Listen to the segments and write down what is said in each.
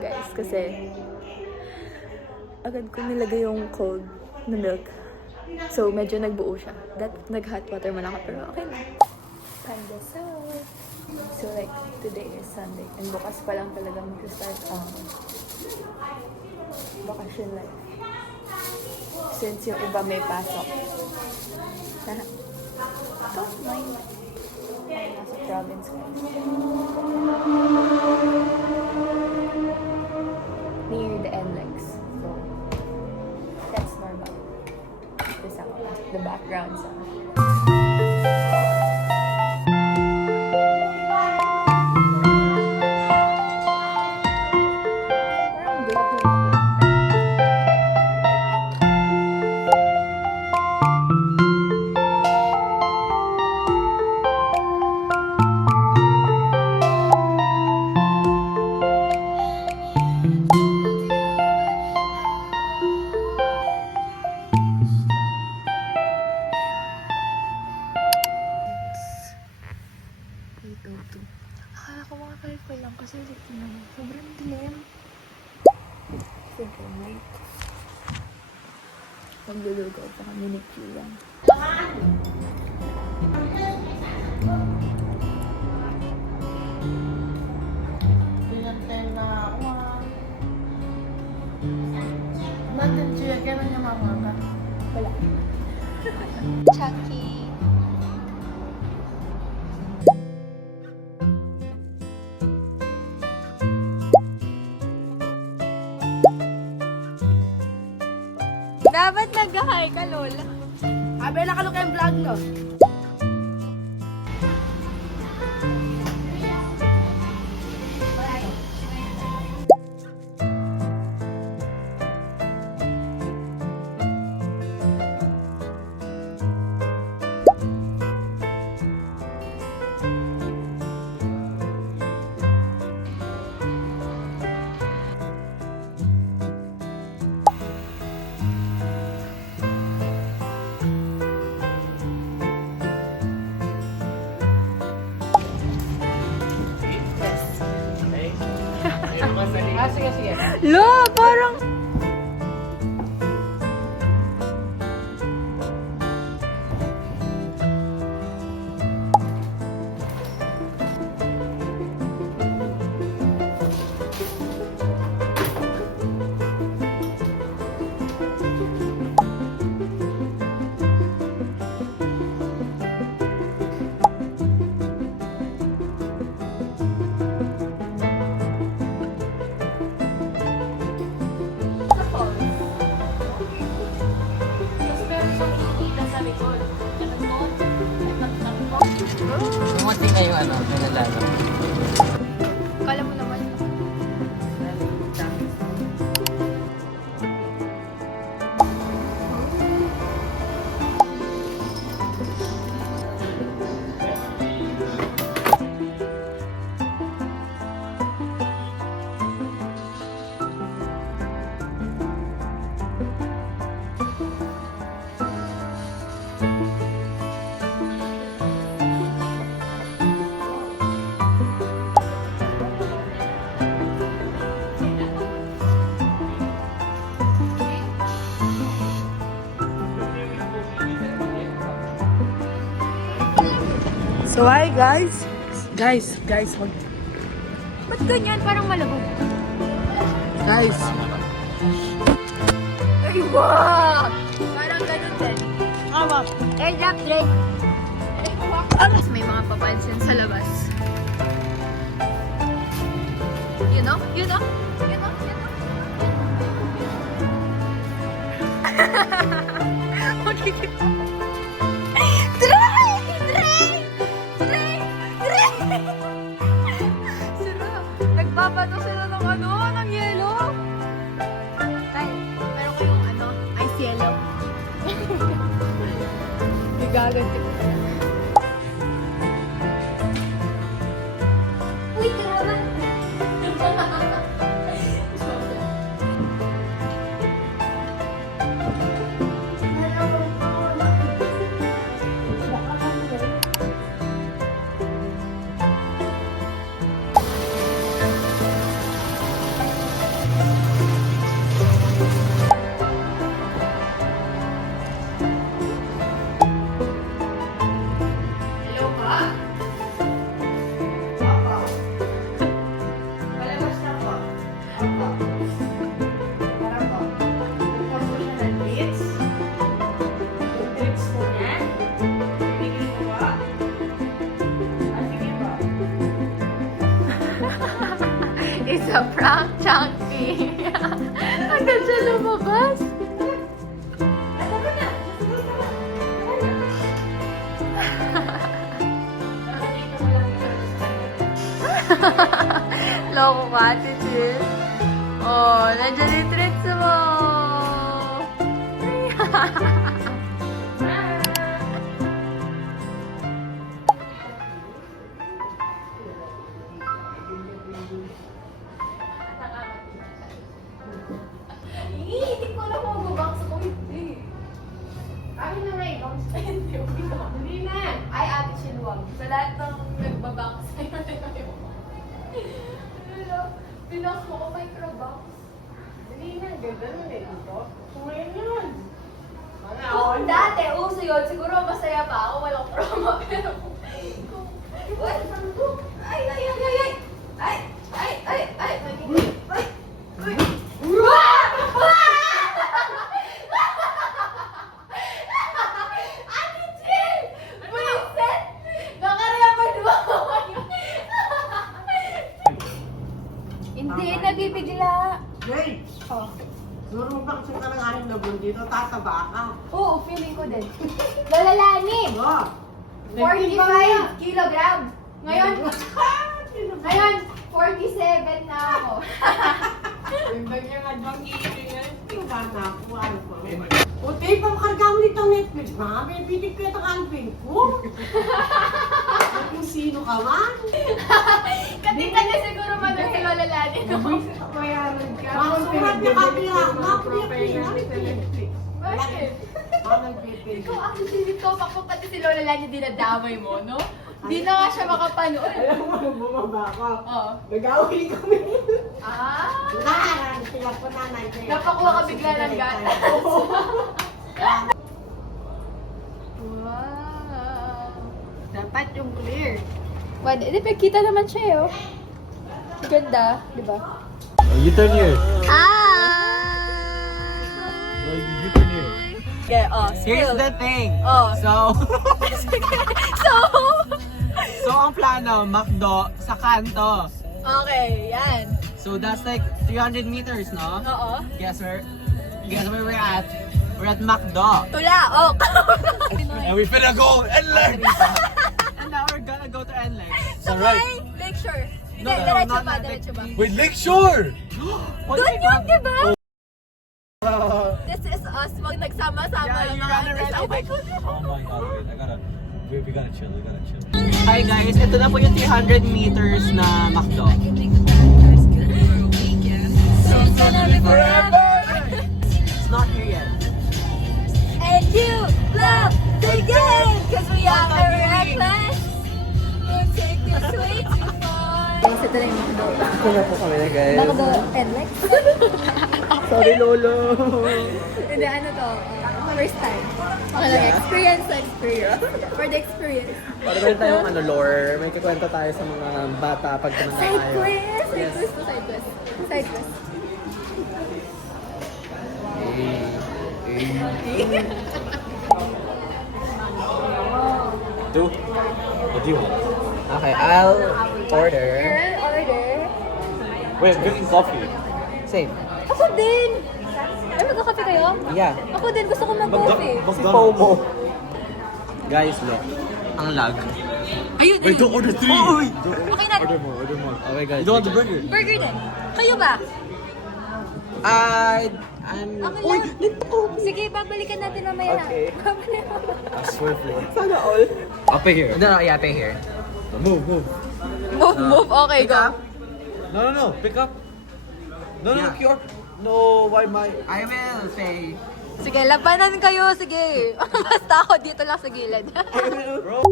guys kasi agad ko nilagay yung cold na milk. So, medyo nagbuo siya. Nag-hot water man ako pero okay na. Pandesal. So, like, today is Sunday. And bukas pa lang talaga mag-start ang vacation life. Since yung iba may pasok. Don't mind. Nasa province guys. Near the NLEX. So, that's normal. This is the background sound. Akala ko makakalko lang kasi sobrang dilim. Super late. Maglulugaw pa kami ni Kilang. Pinantay na ako Natin siya, kailan niya mamaga? Wala. Chucky. Dapat nag-hi ka, Lola. Abe, nakalok yung vlog, no? Sige. Lo, parang... Dumating na yung nalala. Kala mo naman. So, hi guys. Guys, wag. Ba't ganyan? Parang malabog. Guys. Ay, wow! Parang ganun din. Awa. Airdrop, Drake. May mga papansin sa labas. You know? Nagbabato sila ng yelo. Tay, meron ko yung ice yellow. Gaganti ko. Uy, grabe. Chunky. Hanggang siya lumabas. Loko ka, Titil. Oh, nandiyan yung treats mo. Hindi ko alam kung mag-box ko. Hindi. Kami na nga i-box. Hindi na. Ay, ate Chiluwag. Sa lahat ng nagbabox. Pinox mo ko microbox. Hindi na. Ganda nun eh. Dito. Kumain yun. Kung dati, uso yun. Siguro masaya pa ako. Walang promo. Pero kung... Uy! Ay! Ay! Ay! Ay! Ay! Ay! Ay! Ay! Ay! Ay! Ay! Ate Jill! Buliset! Nakareabad mo ako. Hindi, nabibigla. Jay! Oh. Siguro magpakasip ka ng 6 na buwan dito, tataba ka. Oo, feeling ko din. Lalalanin! Oh! 45 kilograms. Ngayon, 47 na ako. Bata ako, ano pa. O, Tay, pamakarga mo nito Netflix, ma. May binig ko itong alpin ko. Kung sino ka man. Katingnan niya siguro man si Lola Lani. Bayaran ka. Masurat niya kami lang. Netflix. Bakit? Nagpipig. Ikaw, actually, ikaw ako pati si Lola Lani dinadamay mo, no? Di na nga siya makapanood. Alam mo, nung bumaba ko. Oo. Nag-away kami. Ah! Nakaraan sila po nanay. Napakuha ka bigla ng gatas. Wow! Dapat yung clear. Pwede, kita naman siya eh, oh. Ganda, di ba? You turn here. Ah! You turn here. Okay, oh, Here's the thing. Oh. So, So, ang plano, McDo sa kanto. okay, yan. So that's like 300 meters, no? Oo. Guess where we're at? We're at McDo. Tula, oh. And we finna go NLEX! And now we're gonna go to NLEX. Sakay, Lakeshore. Hindi, No, no, diretso not ba, that diretso ba? Wait, Lakeshore! Doon yun, di ba? This is us, mag nagsama-sama. Yeah, you mga run around. underside. Oh my god. Oh my god, wait, we gotta chill, Hi guys, ito na po yung 300 meters na McDo. It's gonna be forever. It's not here yet. And you love the game, cause we are very reckless. We'll take this way too far. Ito na yung McDo. Ito na po kami na guys. McDo and Lex. Sorry Lolo. Hindi, ano to? First time. Okay lang, experience. For the experience. Para meron tayong lore, may kikwento tayo sa mga bata pag tumanda Side tayo. quest! Yes. Side quest. Two? What do you want? Okay, I'll order. Order. Wait, I'm drinking coffee. Same. Ako din! Ay, magkakape kayo? Yeah. Ako din, gusto ko mag-coffee. Si Pomo. Guys, look. Ang lag. Ayun, Wait, don't order three! Oh, wait. Okay na. Order more. Okay guys. You don't want the burger? Burger din. Kayo ba? I'm... Ako lang. Sige, babalikan natin mamaya na. Okay. Babalikan. I swear for you. Sana all. I'll pay here. No, yeah, pay here. Move. Move. Okay, go. No, pick up. No, Yeah. QR. No, why my? I will pay. Sige, labanan kayo. Sige. Basta ako dito lang sa gilid. Bro.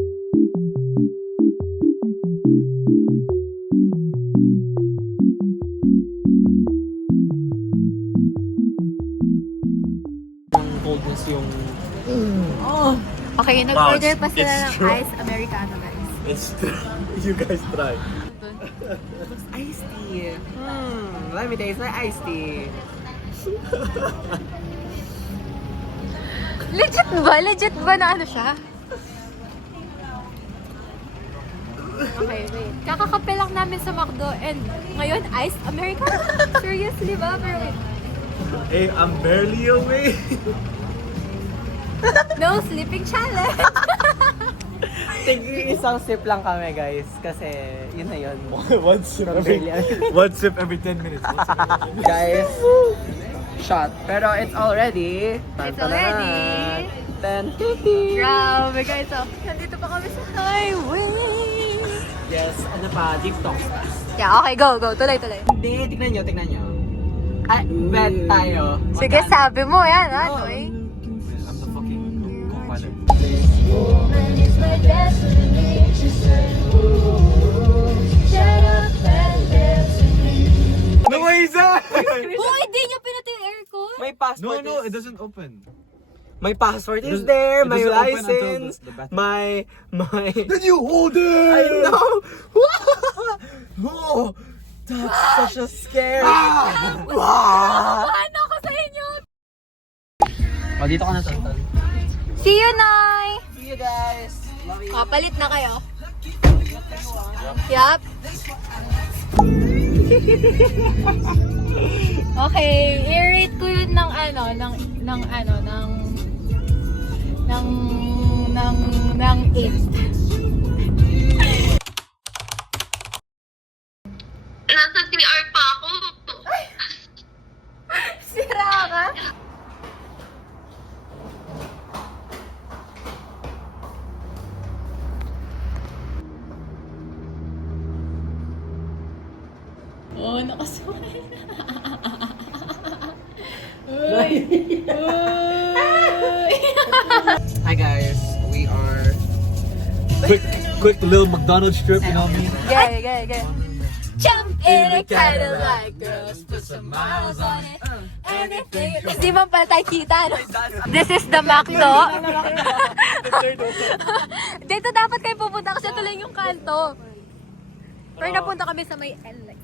Ang coldness yung... Okay, nag-order pa sila it's ng true. ice americano, guys. It's you guys try. Iced tea. Let me taste my iced tea. Legit ba? Legit ba na ano siya? Okay, wait. Kakakape lang namin sa McDo and ngayon, iced Americano. Seriously ba? Pero wait. Hey, I'm barely awake. No sleeping challenge. Isang sip lang kami guys. Kasi yun na yun. One sip every 10 minutes. Guys, shot. Pero it's already. It's already 10:50. Grabe guys, so nandito pa kami sa highway. Yes, ano pa? Deep talks pa. Yeah, okay, go. Tuloy. Hindi, tignan nyo. Ay, bet tayo. Sige, sabi mo yan, ano eh. I'm the fucking co-pilot. No way is that? Uy, di niya pinatay yung aircon. May passport. No, it doesn't open. My passport is It there. doesn't My open until license. the battery. My. Then you hold it! I know. Oh, that's such a scary. Ano ako sa inyo? Oh, dito ka na, Tantan. See you, Nay! See you guys. Love you. Palit na kayo. Yup. Okay, i-rate ko yun ng 8. Nasa CR pa ako. Sira ka? Oh, nakasway na. Hi guys, we are. Quick little McDonald's trip, you know what I mean? Gay. Jump in a Cadillac, girls, put some miles on it. Anything. Di ba pala tayo kita, no? This is the McDo. Dito dapat kayo pupunta kasi tuloy yung kanto. Pero napunta kami sa may LX.